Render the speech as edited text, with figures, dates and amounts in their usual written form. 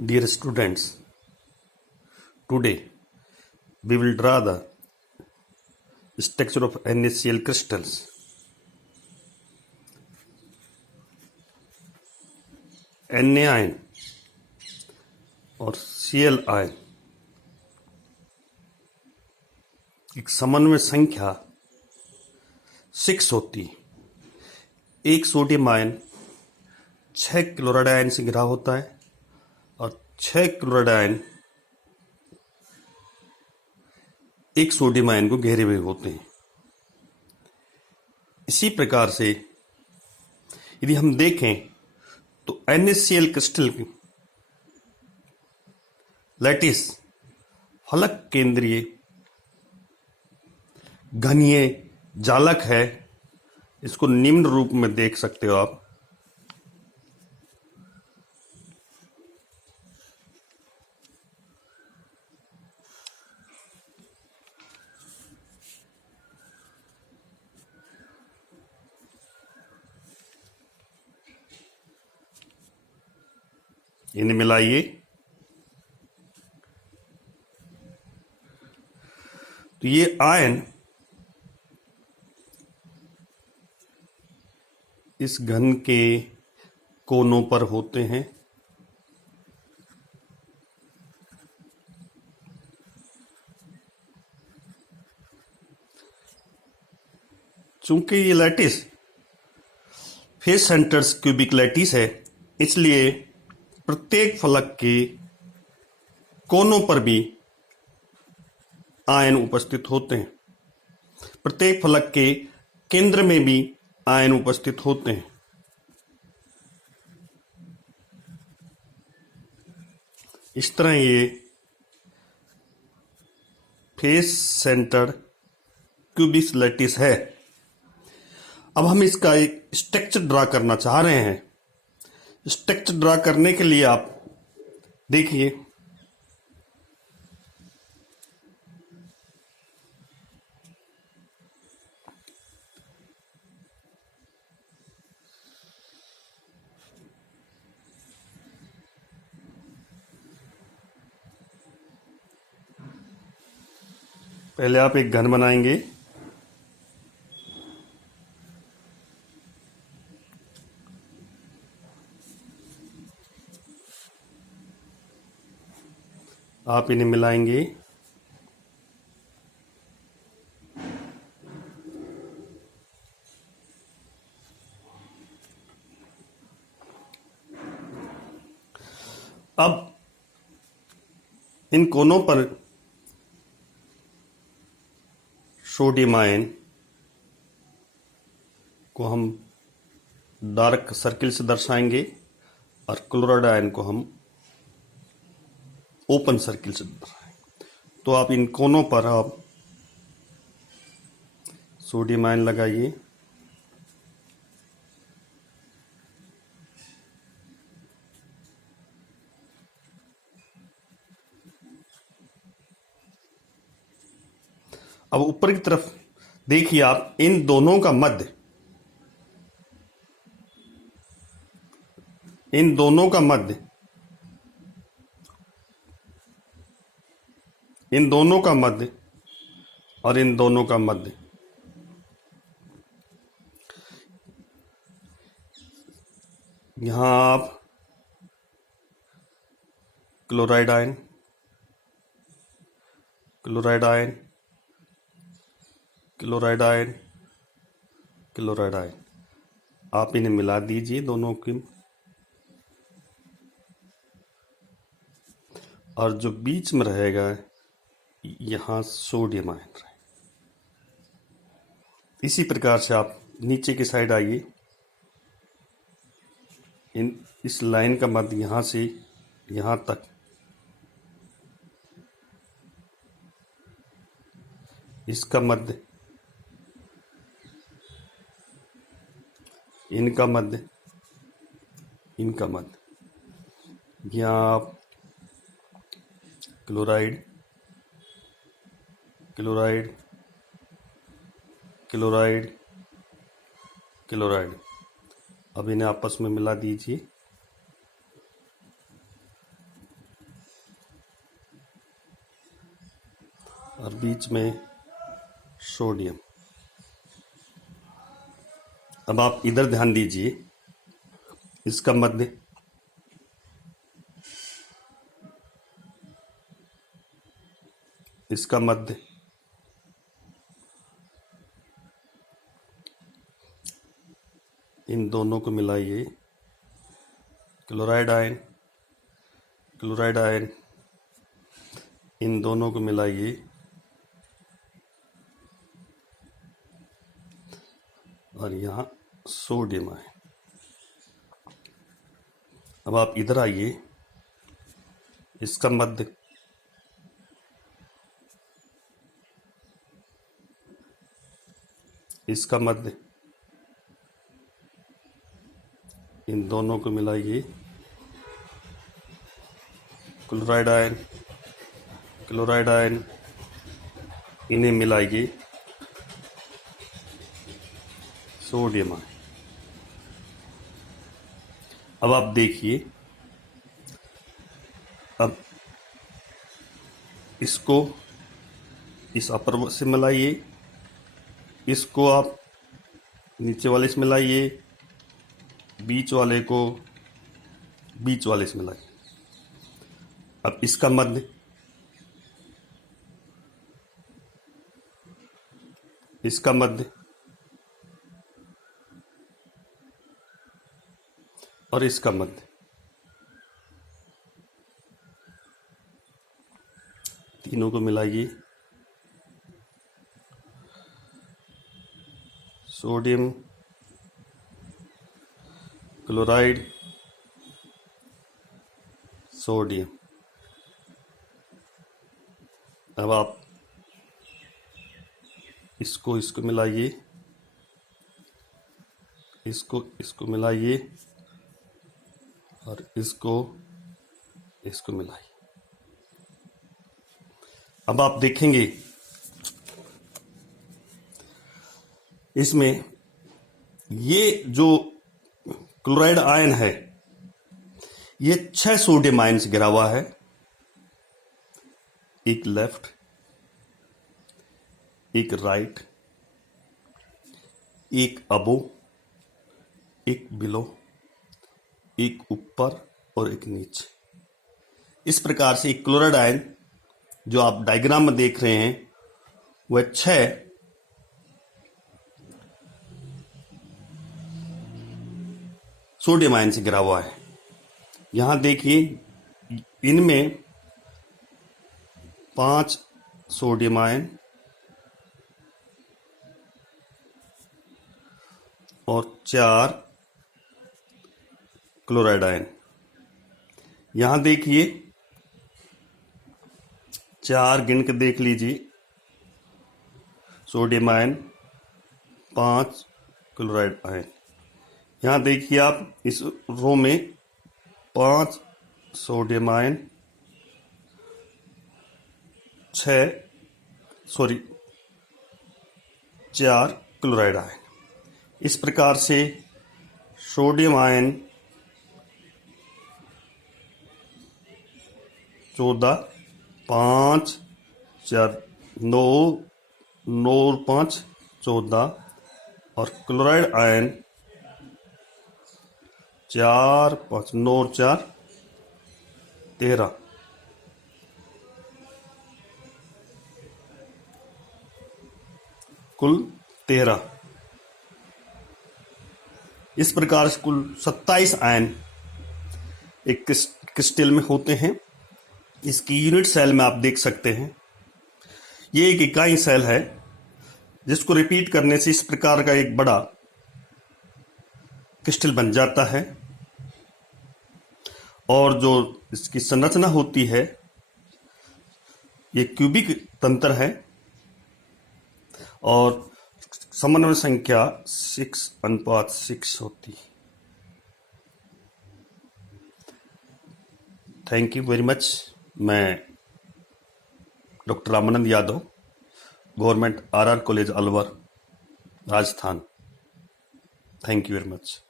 Dear students, today we will draw the structure of NaCl crystals. Na ion और Cl ion एक समन्वय संख्या 6 होती है। एक सोडियम आयन 6 क्लोराइड आयन से घिरा होता है और 6 क्लोराइड आयन एक सोडियम आयन को घेरे हुए होते हैं। इसी प्रकार से यदि हम देखें तो NaCl क्रिस्टल की लैटिस फलक केंद्रीय घनीय जालक है। इसको निम्न रूप में देख सकते हो आप। इन्हें मिलाइए तो ये आयन इस घन के कोनों पर होते हैं। चूंकि ये lattice face centres cubic lattice है, इसलिए प्रत्येक फलक के कोनों पर भी आयन उपस्थित होते हैं। प्रत्येक फलक के केंद्र में भी आयन उपस्थित होते हैं। इस तरह ये फेस सेंटर क्यूबिक लैटिस है। अब हम इसका एक स्ट्रक्चर ड्रा करना चाह रहे हैं। स्ट्रक्चर ड्रा करने के लिए आप देखिए, पहले आप एक घन बनाएंगे। आप इन्हें मिलाएंगे। अब इन कोनों पर सोडियम आयन को हम डार्क सर्किल से दर्शाएंगे और क्लोराइड आयन को हम ओपन सर्किल से दर्शाएंगे। तो आप इन कोनों पर आप सोडियम आयन लगाइए। अब ऊपर की तरफ देखिए आप, इन दोनों का मध्य, इन दोनों का मध्य, इन दोनों का मध्य और इन दोनों का मध्य, यहां आप chloride ion, chloride ion, chloride ion, chloride ion, आप इन्हें मिला दीजिए दोनों की। और जो बीच में रहेगा यहां सोडियम आयन रहे। इसी प्रकार से आप नीचे की साइड आइए। इस लाइन का मध्य यहां से यहां तक, इसका मध्य, इनका मध्य, इनका मध्य, यहाँ आप क्लोराइड, क्लोराइड, क्लोराइड, क्लोराइड, अब इन्हें आपस में मिला दीजिए। और बीच में सोडियम। अब आप इधर ध्यान दीजिए, इसका मध्य, इसका मध्य, इन दोनों को मिलाइए, क्लोराइड आयन, क्लोराइड आयन, इन दोनों को मिलाइए और यहाँ सोडियम आयन। अब आप इधर आइए, इसका मध्य, इसका मध्य, इन दोनों को मिलाइए, क्लोराइड आयन, क्लोराइड आयन, इन्हें मिलाइए, सोडियम आयन। अब आप देखिए, अब इसको इस अपर से मिलाइए, इसको आप नीचे वाले से मिलाइए, बीच वाले को बीच वाले से मिलाइए। अब इसका मध्य, इसका मध्य और इसका मध्य, तीनों को मिलाइए, सोडियम, क्लोराइड, सोडियम। अब आप इसको इसको मिलाइए, इसको मिलाइए और इसको मिलाइए। अब आप देखेंगे इसमें ये जो क्लोराइड आयन है, ये 6 सोडियम आयन से घिरा हुआ है, एक लेफ्ट, एक राइट, एक अबो, एक बिलो, एक ऊपर और एक नीचे। इस प्रकार से एक क्लोराइड आयन जो आप डायग्राम में देख रहे हैं वह 6 सोडियम आयन से घिरा हुआ है। यहां देखिए, इनमें 5 सोडियम आयन और 4 क्लोराइड आयन। यहां देखिए, 4 गिन के देख लीजिए, सोडियम आयन, 5 क्लोराइड आयन। यहां देखिए आप इस रो में 5 सोडियम आयन, 4 क्लोराइड आयन। इस प्रकार से सोडियम आयन 14, 5, 4, 9, 9 और 5 14 और क्लोराइड आयन 4, 5, 9 और 4 13। कुल 13। इस प्रकार से कुल 27 आयन एक क्रिस्टल में होते हैं। इसकी यूनिट सेल में आप देख सकते हैं, ये एक इकाई सेल है जिसको रिपीट करने से इस प्रकार का एक बड़ा क्रिस्टल बन जाता है। और जो इसकी संरचना होती है, ये क्यूबिक तंत्र है और समन्वय संख्या 6:6 होती है। Thank you very much. मैं doctor Ramanand Yadav, government RR college Alwar, Rajasthan. Thank you very much.